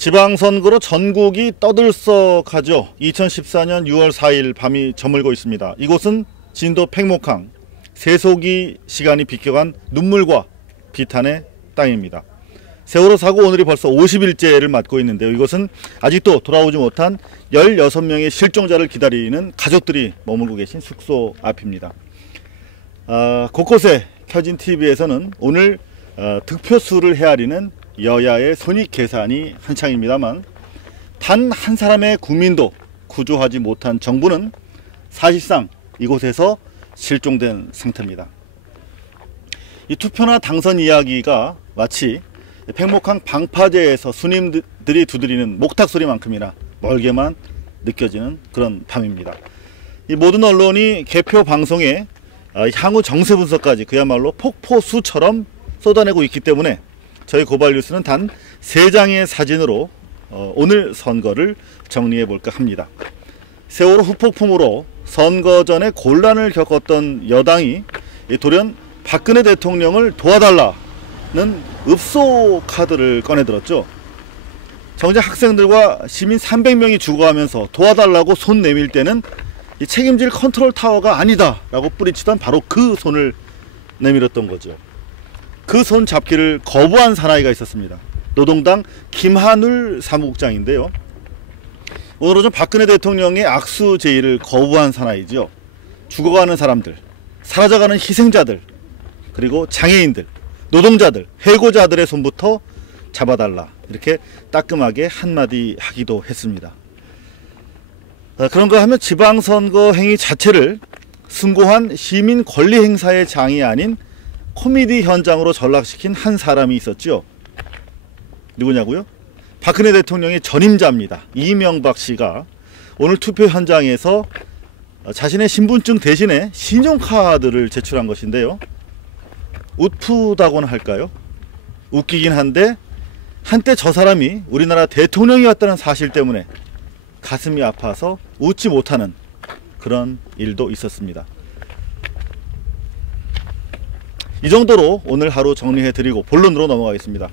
지방선거로 전국이 떠들썩하죠. 2014년 6월 4일 밤이 저물고 있습니다. 이곳은 진도 팽목항, 세속이 시간이 비껴간 눈물과 비탄의 땅입니다. 세월호 사고 오늘이 벌써 50일째를 맞고 있는데요. 이곳은 아직도 돌아오지 못한 16명의 실종자를 기다리는 가족들이 머물고 계신 숙소 앞입니다. 곳곳에 켜진 TV에서는 오늘 득표수를 헤아리는 여야의 손익 계산이 한창입니다만 단 한 사람의 국민도 구조하지 못한 정부는 사실상 이곳에서 실종된 상태입니다. 이 투표나 당선 이야기가 마치 팽목항 방파제에서 스님들이 두드리는 목탁 소리만큼이나 멀게만 느껴지는 그런 밤입니다. 이 모든 언론이 개표 방송에 향후 정세 분석까지 그야말로 폭포수처럼 쏟아내고 있기 때문에 저희 고발뉴스는 단 3장의 사진으로 오늘 선거를 정리해 볼까 합니다. 세월호 후폭풍으로 선거 전에 곤란을 겪었던 여당이 돌연 박근혜 대통령을 도와달라는 읍소 카드를 꺼내들었죠. 정작 학생들과 시민 300명이 죽어가면서 도와달라고 손 내밀 때는 이 책임질 컨트롤 타워가 아니다 라고 뿌리치던 바로 그 손을 내밀었던 거죠. 그 손 잡기를 거부한 사나이가 있었습니다. 노동당 김한울 사무국장인데요. 오늘 오전 박근혜 대통령의 악수 제의를 거부한 사나이죠. 죽어가는 사람들, 사라져가는 희생자들, 그리고 장애인들, 노동자들, 해고자들의 손부터 잡아달라 이렇게 따끔하게 한마디 하기도 했습니다. 그런가 하면 지방선거 행위 자체를 숭고한 시민 권리 행사의 장이 아닌 코미디 현장으로 전락시킨 한 사람이 있었죠. 누구냐고요? 박근혜 대통령의 전임자입니다. 이명박 씨가 오늘 투표 현장에서 자신의 신분증 대신에 신용카드를 제출한 것인데요. 웃프다고는 할까요? 웃기긴 한데 한때 저 사람이 우리나라 대통령이었다는 사실 때문에 가슴이 아파서 웃지 못하는 그런 일도 있었습니다. 이 정도로 오늘 하루 정리해드리고 본론으로 넘어가겠습니다.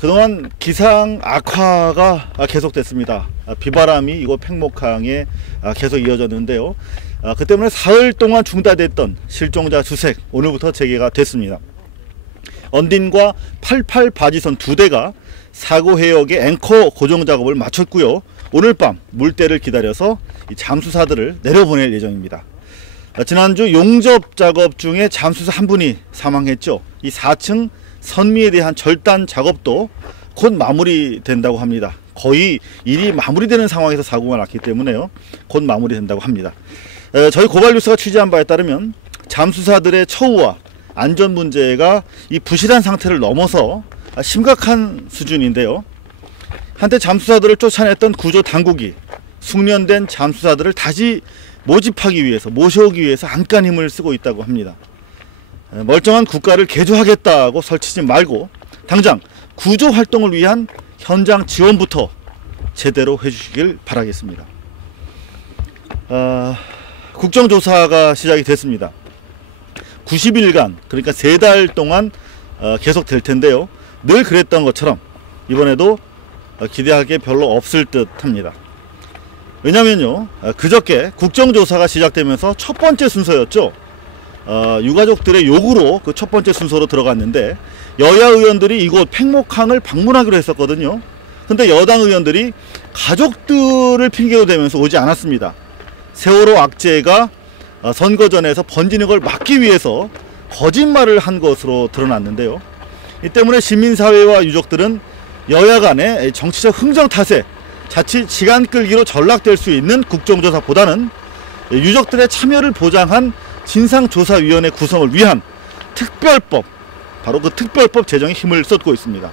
그동안 기상 악화가 계속됐습니다. 비바람이 이곳 팽목항에 계속 이어졌는데요. 그 때문에 사흘 동안 중단됐던 실종자 수색 오늘부터 재개가 됐습니다. 언딘과 88 바지선 2대가 사고 해역의 앵커 고정 작업을 마쳤고요. 오늘 밤 물때를 기다려서 이 잠수사들을 내려보낼 예정입니다. 지난주 용접 작업 중에 잠수사 한 분이 사망했죠. 이 4층 선미에 대한 절단 작업도 곧 마무리된다고 합니다. 거의 일이 마무리되는 상황에서 사고가 났기 때문에요. 곧 마무리된다고 합니다. 저희 고발뉴스가 취재한 바에 따르면 잠수사들의 처우와 안전 문제가 이 부실한 상태를 넘어서 심각한 수준인데요. 한때 잠수사들을 쫓아냈던 구조 당국이 숙련된 잠수사들을 다시 모집하기 위해서 모셔오기 위해서 안간 힘을 쓰고 있다고 합니다. 멀쩡한 국가를 개조하겠다고 설치지 말고 당장 구조 활동을 위한 현장 지원부터 제대로 해주시길 바라겠습니다. 국정조사가 시작이 됐습니다. 90일간 그러니까 3달 동안 계속 될 텐데요. 늘 그랬던 것처럼 이번에도 기대할 게 별로 없을 듯 합니다. 왜냐면요, 그저께 국정조사가 시작되면서 첫 번째 순서였죠. 유가족들의 요구로 그 첫 번째 순서로 들어갔는데 여야 의원들이 이곳 팽목항을 방문하기로 했었거든요. 근데 여당 의원들이 가족들을 핑계로 대면서 오지 않았습니다. 세월호 악재가 선거전에서 번지는 걸 막기 위해서 거짓말을 한 것으로 드러났는데요. 이 때문에 시민사회와 유족들은 여야 간의 정치적 흥정 탓에 자칫 시간 끌기로 전락될 수 있는 국정조사보다는 유족들의 참여를 보장한 진상조사위원회 구성을 위한 특별법, 바로 그 특별법 제정에 힘을 쏟고 있습니다.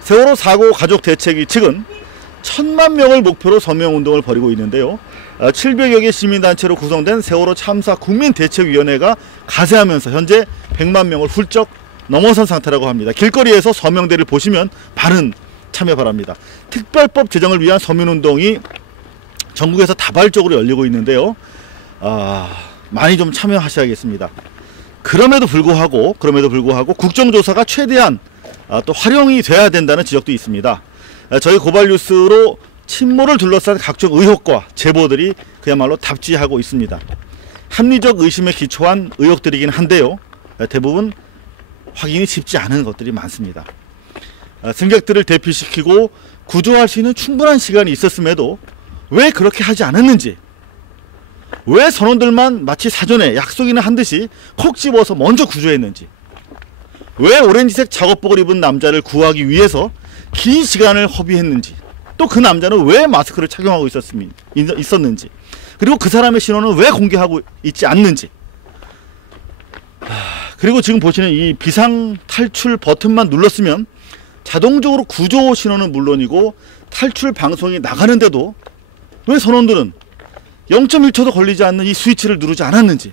세월호 사고 가족 대책위 측은 1000만 명을 목표로 서명운동을 벌이고 있는데요. 700여 개 시민단체로 구성된 세월호 참사 국민대책위원회가 가세하면서 현재 100만 명을 훌쩍 넘어선 상태라고 합니다. 길거리에서 서명대를 보시면 많은 참여 바랍니다. 특별법 제정을 위한 서민운동이 전국에서 다발적으로 열리고 있는데요. 많이 좀 참여하셔야겠습니다. 그럼에도 불구하고 국정조사가 최대한 또 활용이 돼야 된다는 지적도 있습니다. 저희 고발뉴스로 친모를 둘러싼 각종 의혹과 제보들이 그야말로 답지하고 있습니다. 합리적 의심에 기초한 의혹들이긴 한데요, 대부분 확인이 쉽지 않은 것들이 많습니다. 승객들을 대피시키고 구조할 수 있는 충분한 시간이 있었음에도 왜 그렇게 하지 않았는지, 왜 선원들만 마치 사전에 약속이나 한 듯이 콕 집어서 먼저 구조했는지, 왜 오렌지색 작업복을 입은 남자를 구하기 위해서 긴 시간을 허비했는지, 또 그 남자는 왜 마스크를 착용하고 있었는지, 그리고 그 사람의 신원은 왜 공개하고 있지 않는지, 그리고 지금 보시는 이 비상 탈출 버튼만 눌렀으면 자동적으로 구조 신호는 물론이고 탈출 방송이 나가는데도 왜 선원들은 0.1초도 걸리지 않는 이 스위치를 누르지 않았는지,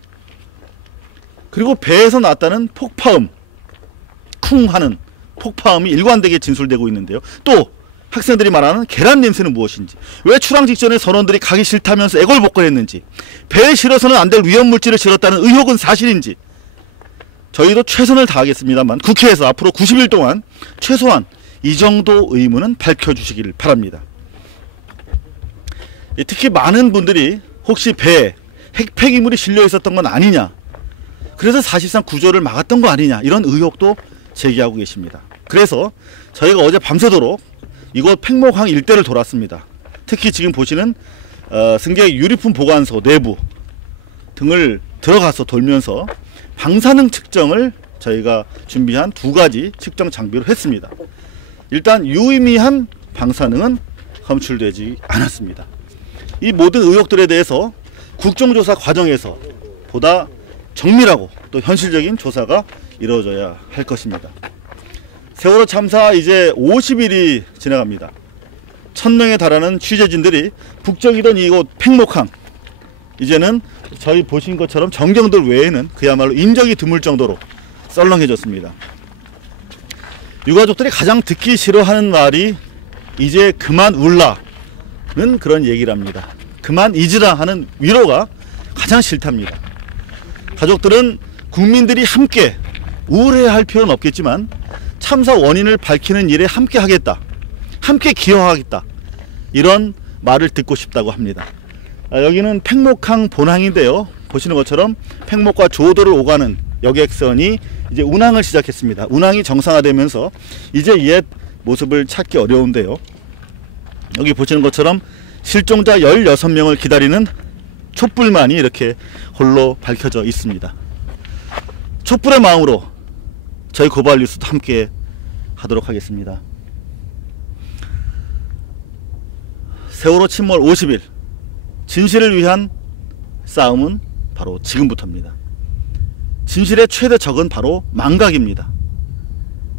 그리고 배에서 났다는 폭파음, 쿵 하는 폭파음이 일관되게 진술되고 있는데요. 또 학생들이 말하는 계란 냄새는 무엇인지, 왜 출항 직전에 선원들이 가기 싫다면서 애걸복걸했는지, 배에 실어서는 안 될 위험물질을 실었다는 의혹은 사실인지, 저희도 최선을 다하겠습니다만 국회에서 앞으로 90일 동안 최소한 이 정도 의문은 밝혀주시길 바랍니다. 특히 많은 분들이 혹시 배에 핵폐기물이 실려 있었던 건 아니냐, 그래서 사실상 구조를 막았던 거 아니냐, 이런 의혹도 제기하고 계십니다. 그래서 저희가 어제 밤새도록 이곳 팽목항 일대를 돌았습니다. 특히 지금 보시는 승객 유리품 보관소 내부 등을 들어가서 돌면서 방사능 측정을 저희가 준비한 2가지 측정 장비로 했습니다. 일단 유의미한 방사능은 검출되지 않았습니다. 이 모든 의혹들에 대해서 국정조사 과정에서 보다 정밀하고 또 현실적인 조사가 이루어져야 할 것입니다. 세월호 참사 이제 50일이 지나갑니다. 1000명에 달하는 취재진들이 북적이던 이곳 팽목항, 이제는 저희 보신 것처럼 전경들 외에는 그야말로 인적이 드물 정도로 썰렁해졌습니다. 유가족들이 가장 듣기 싫어하는 말이 이제 그만 울라는 그런 얘기랍니다. 그만 잊으라 하는 위로가 가장 싫답니다. 가족들은 국민들이 함께 우울해할 필요는 없겠지만 참사 원인을 밝히는 일에 함께 하겠다, 함께 기여하겠다, 이런 말을 듣고 싶다고 합니다. 여기는 팽목항 본항인데요, 보시는 것처럼 팽목과 조도를 오가는 여객선이 이제 운항을 시작했습니다. 운항이 정상화되면서 이제 옛 모습을 찾기 어려운데요, 여기 보시는 것처럼 실종자 16명을 기다리는 촛불만이 이렇게 홀로 밝혀져 있습니다. 촛불의 마음으로 저희 고발뉴스도 함께 하도록 하겠습니다. 세월호 침몰 50일, 진실을 위한 싸움은 바로 지금부터입니다. 진실의 최대 적은 바로 망각입니다.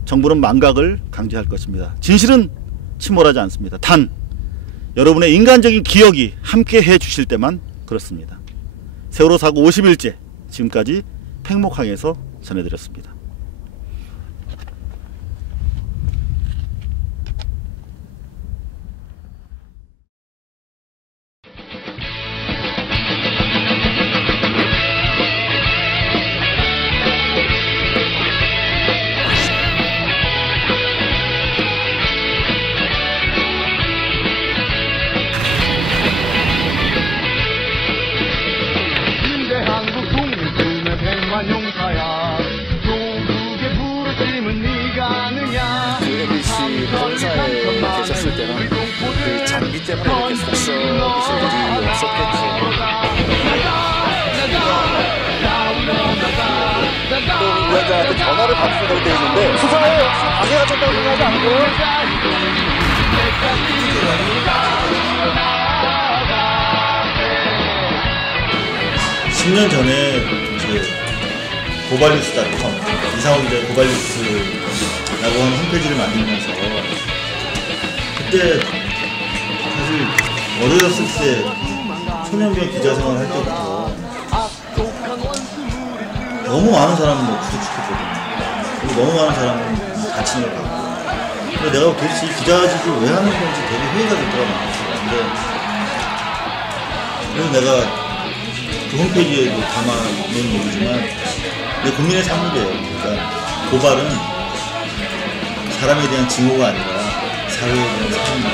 정부는 망각을 강제할 것입니다. 진실은 침몰하지 않습니다. 단 여러분의 인간적인 기억이 함께 해 주실 때만 그렇습니다. 세월호 사고 50일째, 지금까지 팽목항에서 전해드렸습니다. 용사야, 조국의 부르심은 네가 아느냐. MBC 본사에 계셨을 때는 그 장비 때문에 이렇게 낯서신 일이 없었겠죠. 또 위원장한테 전화를 받으시게 되어 있는데 수사에 방해가 쳤다고 생각하지 않고요. 10년 전에 고발뉴스닷컴, 이상호 기자의 고발뉴스라고 하는 홈페이지를 만들면서 그때 사실 어려졌을 때 초년병 기자 생활 할 때부터 너무 많은 사람을 구속시켰거든요. 그리고 너무 많은 사람을 다치는 걸 봤고, 근데 내가 도대체 이 기자직을 왜 하는 건지 되게 회의가 됐더라고요. 그래서 내가 그 홈페이지에도 담아놓은 얘기지만 내 국민의 삶이래요. 그러니까 고발은 사람에 대한 증오가 아니라 사회에